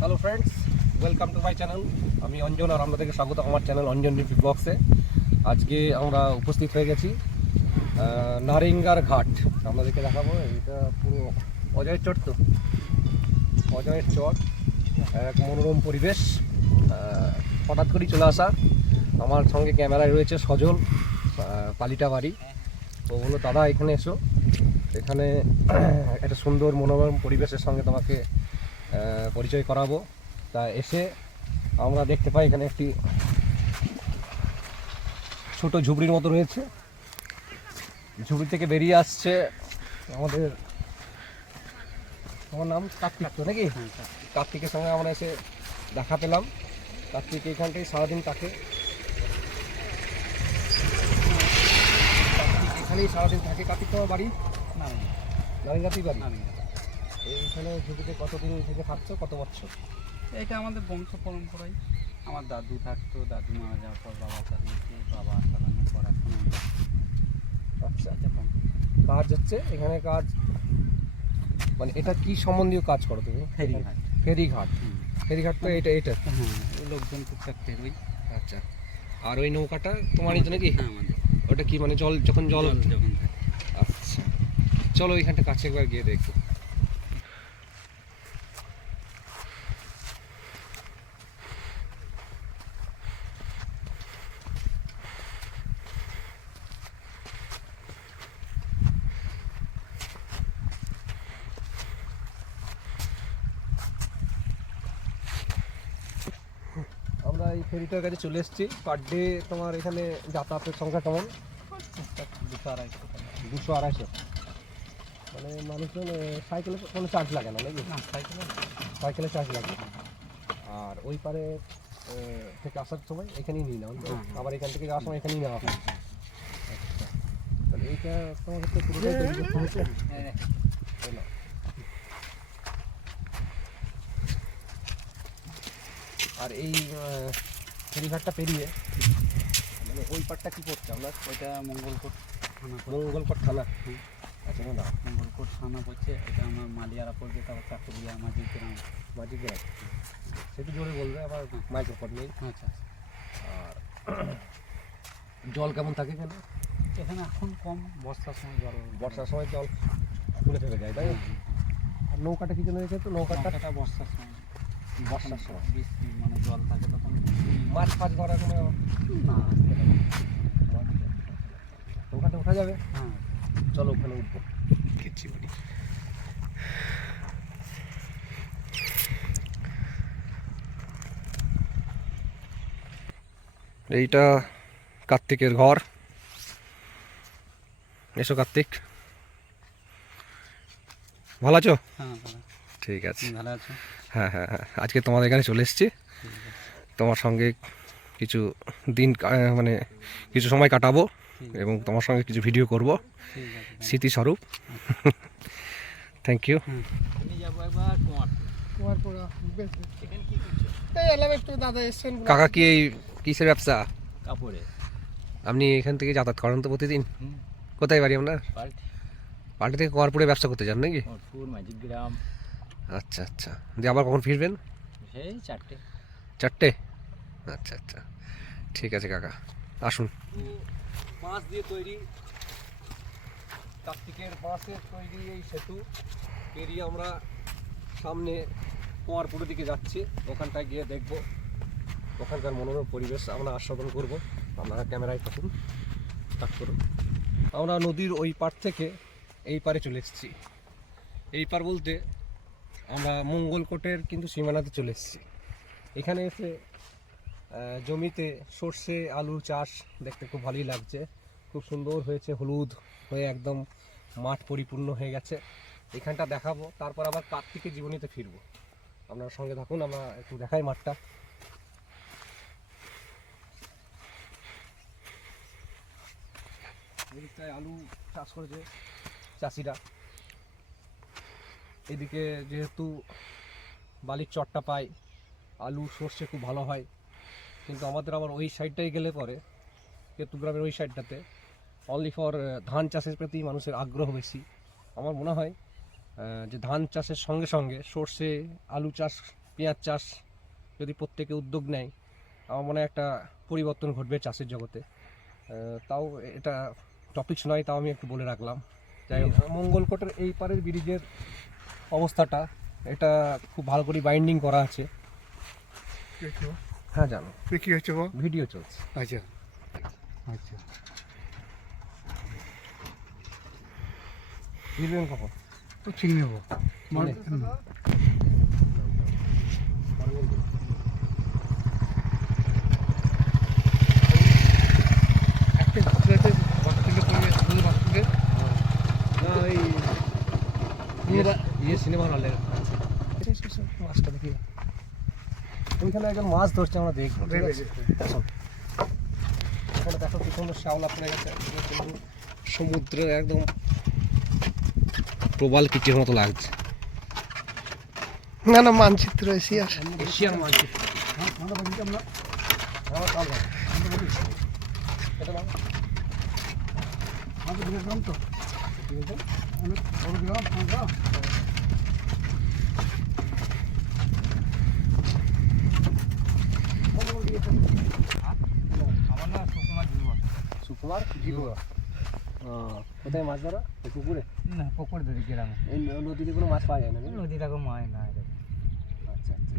Hello friends welcome to my channel আমি অঞ্জন আর আপনাদেরকে স্বাগত আমার চ্যানেল অঞ্জন ডিপি ব্লগসে আজকে আমরা উপস্থিত হয়ে গেছি নারিঙ্গার ঘাট। আপনাদেরকে দেখাবো এটা পুরো অজয়ের চট তো। অজয়ের চট এক মনোরম পরিবেশ। হঠাৎ করেই চলে আসা। আমার সঙ্গে ক্যামেরায় রয়েছে সজল পালিটা বাড়ি। তো বলল, দাদা, এখানে এসো। এখানে একটা সুন্দর মনোরম পরিবেশের সঙ্গে তোমাকে পরিচয় করাবো। তা এসে আমরা দেখতে পাই এখানে একটি ছোট ঝুপড়ির মতো রয়েছে। ঝুপড়ি থেকে বেরিয়ে আসছে আমাদের আমার নাম? কার্তিক তো নাকি? কার্তিকের সঙ্গে আমরা এসে দেখা পেলাম। কার্তিক এখানটাই সারাদিন থাকে কার্তিক এখানেই সারাদিন থাকে। কার্তিক তোমার বাড়ি? নারিঙ্গাতেই বাড়ি? এইখানে ঝুপড়িতে কতদিন থেকে থাকছো? কত বছর? এটা আমাদের বংশ পরম্পরাই। আমার দাদু থাকতো দাদু মারা যাওয়ার পর বাবা চালিয়েছে বাবা চালানোর পর এখন আচ্ছা। কাজ হচ্ছে এখানে কাজ মানে এটা কি সম্বন্ধীয় কাজ করো তুমি? ফেরিঘাট। ফেরিঘাট। ফেরিঘাট তো এটা এটা। হ্যাঁ ওই লোকজন টুকটাক ফেরোই আচ্ছা। আর ওই নৌকাটা তোমারই তো নাকি হ্যাঁ আমাদের। ওটা কি মানে জল যখন জল জল যখন থাকে। আচ্ছা। চলো ওইখানটা কাছে একবার গিয়ে দেখি আমরা এই ফেরিটার কাছে চলে এসেছি। পার ডে তোমার এখানে যাতায়াতের সংখ্যা কেমন? দুশো আড়াইশো দুশো আড়াইশো। মানে মানুষজন সাইকেলে কোনো চার্জ লাগে না নাকি? সাইকেলে সাইকেলে চার্জ লাগে। আর ওই পারে থেকে আসার সময় এখানেই নিয়ে নাও তো? হুম, হুম। আবার এখান থেকে যাওয়ার সময় এখানেই নেওয়া হয় আচ্ছা। তাহলে এইটা তোমার ক্ষেত্রে পুরোটাই তৈরি করতে হচ্ছে হ্যাঁ, চলো। আর এই ফেরিঘাটটা পেরিয়ে মানে ওই পারটা কি করছে আমরা? ওইটা মঙ্গলকোট থানা পড়ছে। মঙ্গলকর থানা। আচ্ছা না মঙ্গলকোট থানা পড়ছে এটা আমার মালিয়ারা পড়বে তারপর চাকুরিয়া মাঝি গ্রাম মাঝি গ্রাম। সেটা জোরে বলবে আবার মাইক্রোফোন নেই। আচ্ছা আর জল কেমন থাকে কেন এখানে এখন কম বর্ষার সময় জল বর্ষার সময় জল তুলে থেকে যায় তাই না? আর নৌকাটা কি জন্য রেখেছে? নৌকাটা বর্ষার সময় বর্ষার সময় বৃষ্টি মানে জল থাকে তখন মাছ ফাছ ধরা কোনো না নৌকাটা ওঠা যাবে হ্যাঁ চলো ওখানে উঠবো এইটা কার্তিকের ঘর। এসো কার্তিক। ভালো আছো? হ্যাঁ ঠিক আছে। ভালো আছো। হ্যাঁ হ্যাঁ হ্যাঁ আজকে তোমাদের এখানে চলে এসেছি। তোমার সঙ্গে কিছু দিন মানে কিছু সময় কাটাবো এবং তোমার সঙ্গে কিছু ভিডিও করব। স্মৃতিস্বরূপ। থ্যাংক ইউ আমি যাব একবার কুমার কুমারপুরা এখানে কি করছ? এই এলাম একটু দাদা কাকা কি এই কিসের ব্যবসা? কাপড়ে আপনি এখান থেকে যাতায়াত করেন তো প্রতিদিন? কোথায় বাড়ি আপনার? পাল্টি পাল্টি থেকে কুয়ারপুরে ব্যবসা করতে চান নাকি? গ্রাম। আচ্ছা আচ্ছা। দিয়ে আবার কখন ফিরবেন? এই চারটে। চারটে? আচ্ছা আচ্ছা। ঠিক আছে কাকা। আসুন। বাঁশ দিয়ে তৈরি। কার্তিকের বাঁশের তৈরি এই সেতু। পেরিয়ে আমরা সামনে কুয়ারপুরের দিকে যাচ্ছি। ওখানটায় গিয়ে দেখব। ওখানকার মনোরম পরিবেশ আমরা আস্বাদন করব। আপনারা ক্যামেরায় থাকুন। তাক করুন। আমরা নদীর ওই পার থেকে এই পারে চলে এসেছি। এই পার বলতে আমরা মঙ্গলকোটের কিন্তু সীমানাতে চলে এসেছি। এখানে এসে জমিতে সর্ষে আলুর চাষ দেখতে খুব ভালোই লাগছে। খুব সুন্দর হয়েছে, হলুদ হয়ে একদম মাঠ পরিপূর্ণ হয়ে গেছে। এখানটা দেখাবো, তারপর আবার কার্তিকের জীবনীতে ফিরবো। আপনার সঙ্গে থাকুন, আমরা একটু দেখাই মাঠটা। আলু চাষ করেছে চাষিরা। এদিকে যেহেতু বালির চটটা পায়, আলু, সর্ষে খুব ভালো হয়, কিন্তু আমাদের আবার ওই সাইডটাই গেলে পরে, কেতুগ্রামের ওই সাইডটাতে অনলি ফর ধান চাষের প্রতি মানুষের আগ্রহ বেশি। আমার মনে হয় যে ধান চাষের সঙ্গে সঙ্গে সর্ষে, আলু চাষ, পেঁয়াজ চাষ যদি প্রত্যেকে উদ্যোগ নেয়, আমার মনে হয় একটা পরিবর্তন ঘটবে চাষের জগতে। তাও এটা টপিকস নয়, তাও আমি একটু বলে রাখলাম। যাই হোক, মঙ্গলকোটের এই পারের ব্রিজের অবস্থাটা এটা খুব ভালো করে বাইন্ডিং করা আছে। হ্যাঁ জানো। কি হচ্ছে ভিডিও চলছে। আচ্ছা। আচ্ছা। কখন? তো ঠিক নেব? একটা প্লেটে বাচ্চাকে পড়িয়ে দুধ বাচ্চাকে না ওই ইয়ে সিনেমা হলে মাছটা দেখি। ওইখানে একজন মাছ ধরছে আমরা দেখব দেখো কি সুন্দর শ্যাওলা পড়ে গেছে। সমুদ্রে একদম প্রবাল কিচের মতো লাগছে। না না মানচিত্র এশিয়ার এশিয়ার মানচিত্র। হ্যাঁ, চল ভাই। এটা নাও। কি বলছো? আমার না সুকুমার জীবন সুকুমার জিগুয়া কোথায় মাছ ধরা? পুকুরে? না পুকুর ধরি গ্রামে। এই নদীতে কোনো মাছ পাওয়া যায় না নাকি? নদীটাকে মায় না আচ্ছা আচ্ছা।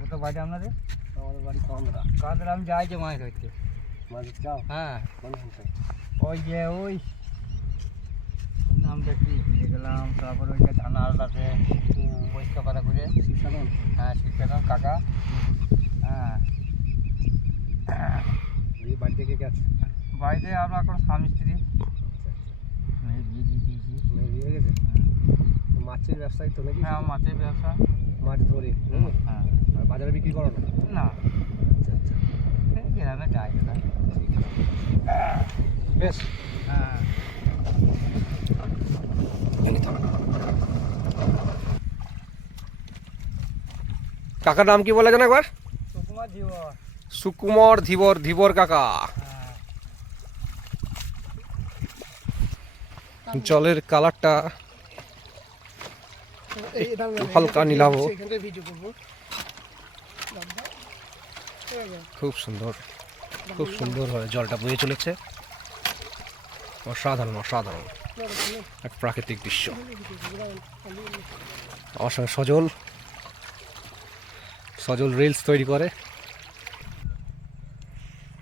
কোথাও বাজে আপনাদের? আমাদের বাড়ি কান্দরা কাঁদরা আমি যাই যে মাছ ধরতে। মাছ চাও? হ্যাঁ। কোন ওই যে ওই। নামটা কি ভুলে গেলাম। তারপর ওই যে ধান আলটাতে পরিষ্কার পাতা করে শিক্ষাদান হ্যাঁ শিক্ষাদাম কাকা। হ্যাঁ। বাড়ি থেকে কে আছে? বাড়িতে আমরা এখন স্বামী স্ত্রী। আচ্ছা মেয়ে বিয়ে দিয়ে দিয়েছি আচ্ছা মেয়ে বিয়ে হয়ে গেছে? হ্যাঁ। মাছের ব্যবসায়ী তো নাকি? হ্যাঁ মাছের ব্যবসা। মাছ ধরে হ্যাঁ। আর বাজারে বিক্রি করো না? না। আচ্ছা আচ্ছা। গ্রামে যাই না। বেশ। হ্যাঁ। কাকার নাম কি বলে যেন একবার? সুকুমার জীবন সুকুমার ধীবর ধীবর কাকা হ্যাঁ জলের কালারটা হালকা নীলাভ। করব। খুব সুন্দর খুব সুন্দর হয় জলটা বয়ে চলেছে। অসাধারণ অসাধারণ। এক প্রাকৃতিক দৃশ্য। আমার সজল। সজল রিলস তৈরি করে।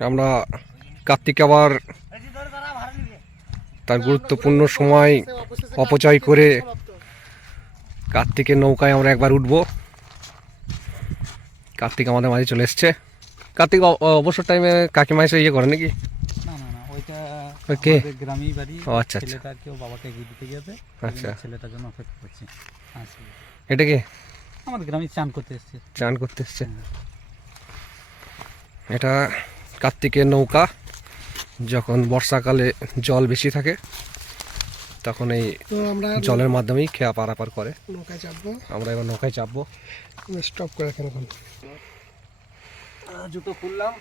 আমরা কার্তিক আবার তার গুরুত্বপূর্ণ সময় অপচয় করে কার্তিকের নৌকায় আমরা একবার উঠবো। কার্তিক আমাদের মাঝে চলে এসছে। কার্তিক অবসর টাইমে কাকিমা এসে ইয়ে করে নাকি? গ্রামেই বাড়ি। ও, আচ্ছা, আচ্ছা। ছেলেটা কেউ বাবাকে এগিয়ে দিতে গেছে আচ্ছা। ছেলেটার জন্য অপেক্ষা করছি। এটা কি? আমাদের গ্রামে চান করতে এসছে। চান করতে এসছে। এটা কার্তিকের নৌকা। যখন বর্ষাকালে জল বেশি থাকে তখন এই আমরা জলের মাধ্যমেই খেয়া পারাপার করে। নৌকায় চাপবো। আমরা এবার নৌকায় চাপবো। স্টপ করে এখানে এখন জুতো খুললাম।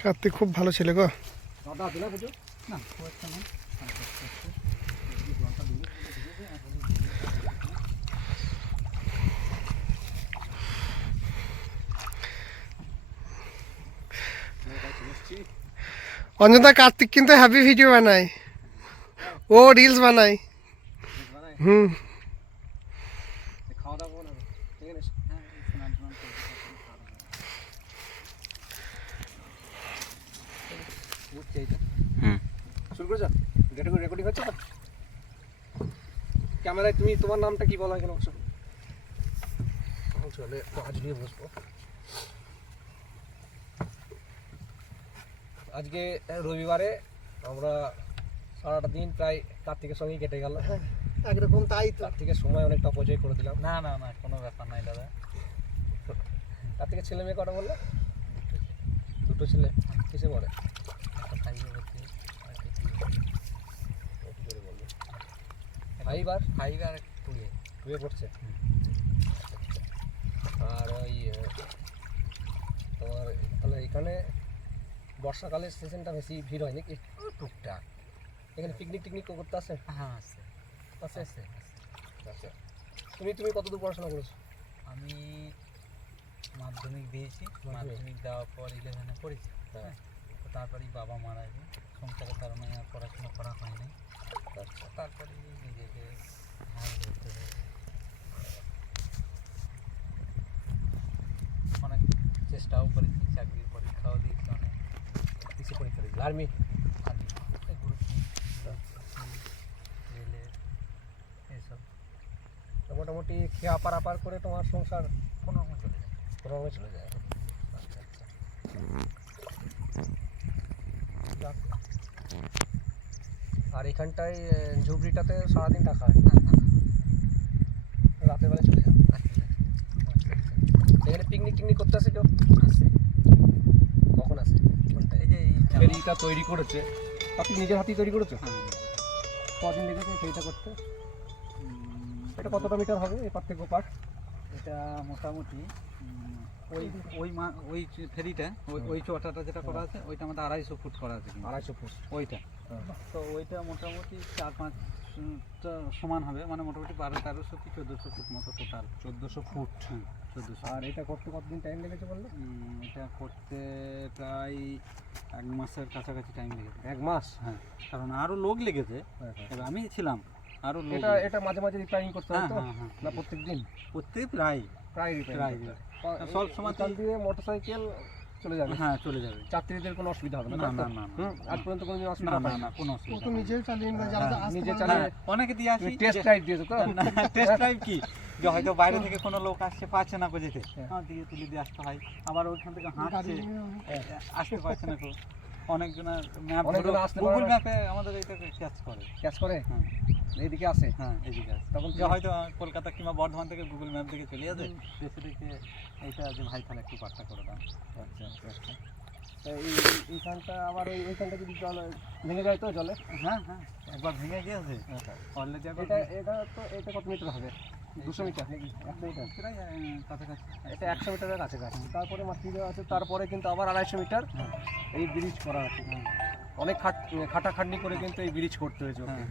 কার্তিক খুব ভালো ছেলে গো। দাদা দিলা বুঝো না। খুব একটা না অঞ্জনদা কার্তিক কিন্তু হ্যাপি ভিডিও বানায়। ও রিলস বানায়। হুম। হ্যাঁ, শুরু করেছ রেকর্ডিং রেকর্ডিং হচ্ছে তো? ক্যামেরায় তুমি তোমার নামটা কি বলা কেন অবশ্য চলে আজ নিয়ে বসবো। আজকে রবিবারে আমরা সারাটা দিন প্রায় কার্তিকের সঙ্গেই কেটে গেল। একরকম তাই তো। কার্তিকের সময় অনেকটা অপচয় করে দিলাম। না না না কোনো ব্যাপার নাই দাদা। কার্তিকের ছেলে মেয়ে কটা বলল? দুটো ছেলে। কিসে পড়ে? খাইয়ে হচ্ছে ফাইভ আর ফাইভ আর টুয়ে টুয়ে পড়ছে আর ওই তোমার তাহলে এখানে বর্ষাকালের সিজনটা বেশি ভিড় হয় নাকি টুকটাক। এখানে পিকনিক টিকনিক করতে আসে হ্যাঁ আছে। আছে? আচ্ছা। তুমি তুমি কতদূর পড়াশোনা করেছ? আমি মাধ্যমিক দিয়েছি মাধ্যমিক। দেওয়ার পর ইলেভেনে পড়েছি। হ্যাঁ। তারপরেই বাবা মারা যায় সংসারের কারণে আর পড়াশোনা করা হয়নি। আচ্ছা। তারপরে নিজেকে হাল ধরতে অনেক চেষ্টাও করেছি চাকরির পরীক্ষাও দিয়েছি অনেক কিছু পরীক্ষা দিয়েছিল আর্মি আর্মি তো মোটামুটি খেয়া পার আপার করে তোমার সংসার কোনো রকম চলে যায়। কোনোভাবে চলে যায়। আচ্ছা আচ্ছা আর এখানটায় ঝুবড়িটাতে সারাদিন থাকা হয়। রাতের বেলা চলে যাবে এখানে পিকনিক টিকনিক করতে আসে কেউ? আছে কখন আসে এই যে এই ফেরিটা তৈরি করেছে। আপনি নিজের হাতেই তৈরি করেছ? হ্যাঁ। কদিন লেগেছে ফেরিটা করতে? এটা কতটা মিটার হবে এপার থেকে ওপার? এটা মোটামুটি ওই ওই মা ওই ফেরিটা ওই ওই চটাটা যেটা করা আছে ওইটা আমাদের আড়াইশো ফুট করা আছে আড়াইশো ফুট। ওইটা। তো ওইটা মোটামুটি চার পাঁচ সমান হবে মানে মোটামুটি বারো তেরোশো কি চোদ্দোশো ফুট মতো টোটাল চোদ্দোশো ফুট। হ্যাঁ চোদ্দোশো আর এটা করতে কতদিন টাইম লেগেছে বললে? এটা করতে প্রায় এক মাসের কাছাকাছি টাইম লেগেছে। এক মাস? হ্যাঁ কারণ আরও লোক লেগেছে এবার আমি ছিলাম আরও এটা এটা মাঝে মাঝে রিপেয়ারিং করতে হ্যাঁ হয় হ্যাঁ হ্যাঁ। না প্রত্যেক দিন প্রত্যেক প্রায়। প্রায় প্রায় সব সময় চাল দিয়ে মোটরসাইকেল চলে যাবে। হ্যাঁ চলে যাবে। যাত্রীদের কোনো অসুবিধা হবে না না না আজ পর্যন্ত কোনো অসুবিধা না না কোনো অসুবিধা তো। নিজেও চালিয়ে নিবে যারা হ্যাঁ, নিজে চালিয়ে হ্যাঁ, অনেকে দিয়ে আসি। টেস্ট ড্রাইভ দিয়েছ তো? টেস্ট ড্রাইভ কি? যে হয়তো বাইরে থেকে কোনো লোক আসছে পাচ্ছে না যেতে হ্যাঁ। আমার দিকে তুলে দিয়ে আসতে হয়। আবার ওইখান থেকে হাঁটছে। আসতে পারছে না কেউ। অনেকজনের ম্যাপ অনেকজন আসতে পারে গুগল ম্যাপে আমাদের এটাকে ক্যাচ করে। ক্যাচ করে? হ্যাঁ। এইদিকে হ্যাঁ তখন যে হয়তো কলকাতা কিংবা বর্ধমান থেকে গুগল ম্যাপ থেকে চলে যাবে দেখে এইটা যে ভাই তাহলে একটু পাঠটা করে দাও আচ্ছা আচ্ছা আচ্ছা। এই এই- এইখানটা আবার ওই ওইখানটা যদি জল ভেঙে যায় তো জলে? হ্যাঁ হ্যাঁ। একবার ভেঙে গিয়েছে। অলরেডি এটা এটা তো এটা কত মিটার হবে? দুশো মিটার। কাছাকাছি। এটা একশো মিটারের কাছাকাছি। তারপরে মাটি দেওয়া আছে তারপরে কিন্তু আবার আড়াইশো মিটার হ্যাঁ। এই ব্রিজ করা আছে। হ্যাঁ, অনেক খাট খাটাখাটনি করে কিন্তু এই ব্রিজ করতে হয়েছে। হ্যাঁ।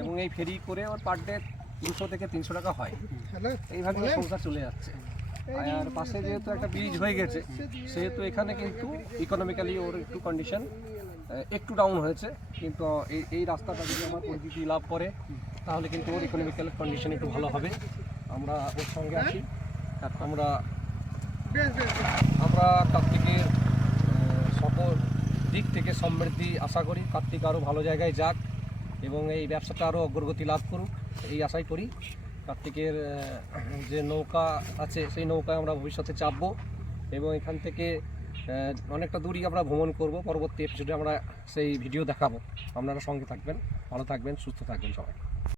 এবং এই ফেরি করে ওর পার ডে দুশো থেকে তিনশো টাকা হয়। এইভাবে সংসার চলে যাচ্ছে। আর পাশে যেহেতু একটা ব্রিজ হয়ে গেছে সেহেতু এখানে কিন্তু ইকোনমিক্যালি ওর একটু কন্ডিশন একটু ডাউন হয়েছে। কিন্তু এই এই রাস্তাটা যদি আমার পরিচিতি লাভ করে তাহলে কিন্তু ওর ইকোনমিক্যাল কন্ডিশন একটু ভালো হবে। আমরা ওর সঙ্গে আছি আমরা বেশ বেশ বেশ। আমরা কার্তিকের সকল দিক থেকে সমৃদ্ধি আশা করি। কার্তিক আরও ভালো জায়গায় যাক এবং এই ব্যবসাটা আরও অগ্রগতি লাভ করুক এই আশাই করি। কার্তিকের যে নৌকা আছে সেই নৌকায় আমরা ভবিষ্যতে চাপবো এবং এখান থেকে অনেকটা দূরই আমরা ভ্রমণ করব। পরবর্তী এপিসোডে আমরা সেই ভিডিও দেখাবো। আপনারা সঙ্গে থাকবেন ভালো থাকবেন সুস্থ থাকবেন সবাই।